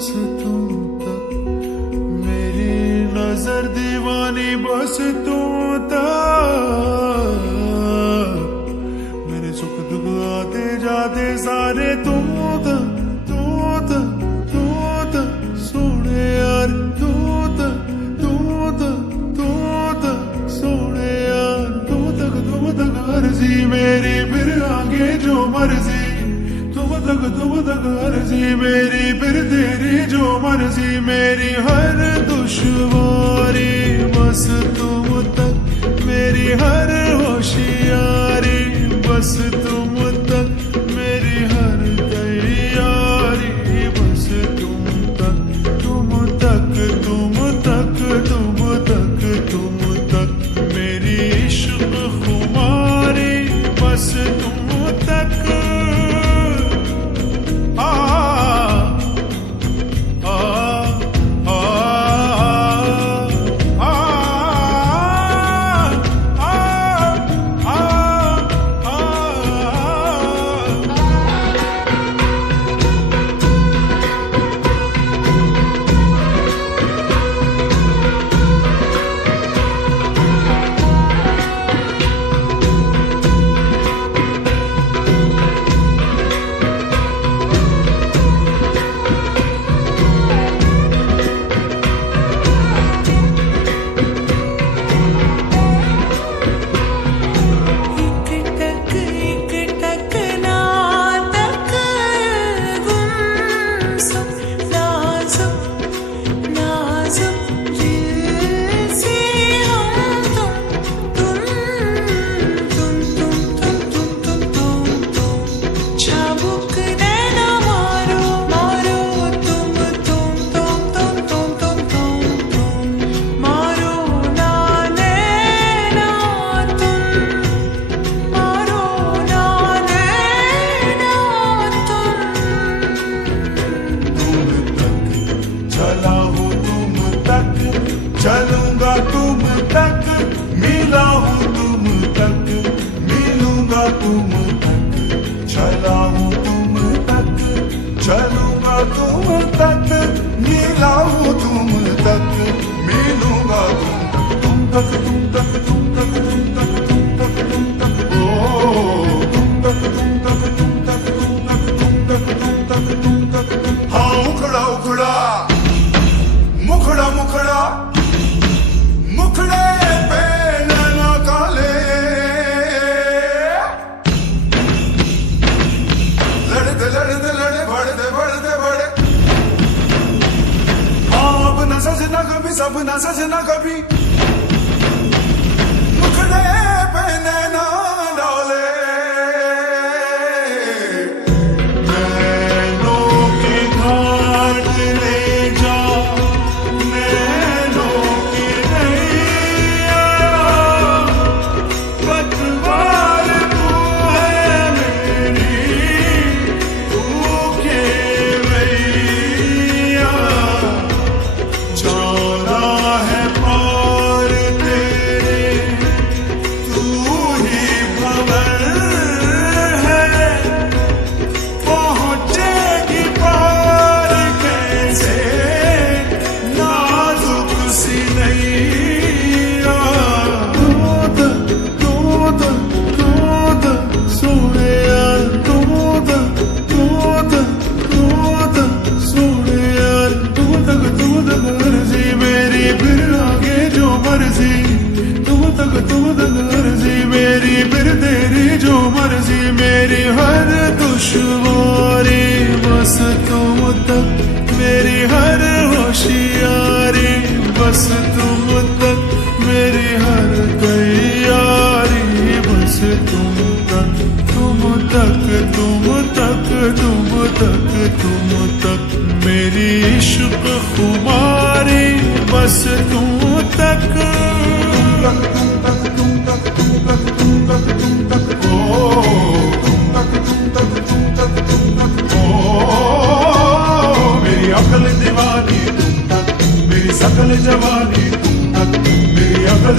बस तुम तक, मेरी नजर दीवानी बस तुम तक, मेरे सुख दुख आते जाते सारे तुम तक, सोने यार तू तक सोने यार तुम तक अर्जी मेरी, फिर आगे जो मर्जी तुम तक अर्जी मेरी, फिर तेरी जो मर्जी, मेरी हर दुश्वारी बस तुम तक, मेरी हर होशियारी बस तुम तक, मेरी हर तैयारी बस तुम तक, मेरी इश्क खुमारी बस तुम तक। चलूंगा तुम तक, मिला हूँ तुम तक, मिलूंगा तुम तक, चला हूँ तुम तक, चलूंगा तुम तक, मिला हूँ तुम तक, मिलूंगा तुम तक, ओ तुम तक, हाँ उखड़ा उखड़ा मुखड़ा मुखड़ा मुखड़े पे नैना काले, लड़ते बढ़ते बढ़े, आप न सजना कभी, सब न सजना कभी, मुखड़े पे नैना डाले, नैनों की घाट ले जा, मेरी हर दुश्वारी बस तुम तक, मेरी हर होशियारी बस तुम तक, मेरी हर तैयारी बस तुम तक, मेरी इश्क खुमारी बस तुम तक, मेरी अकल दीवानी तुम तक, मेरी सकल जवानी तुम तक, मेरी अकल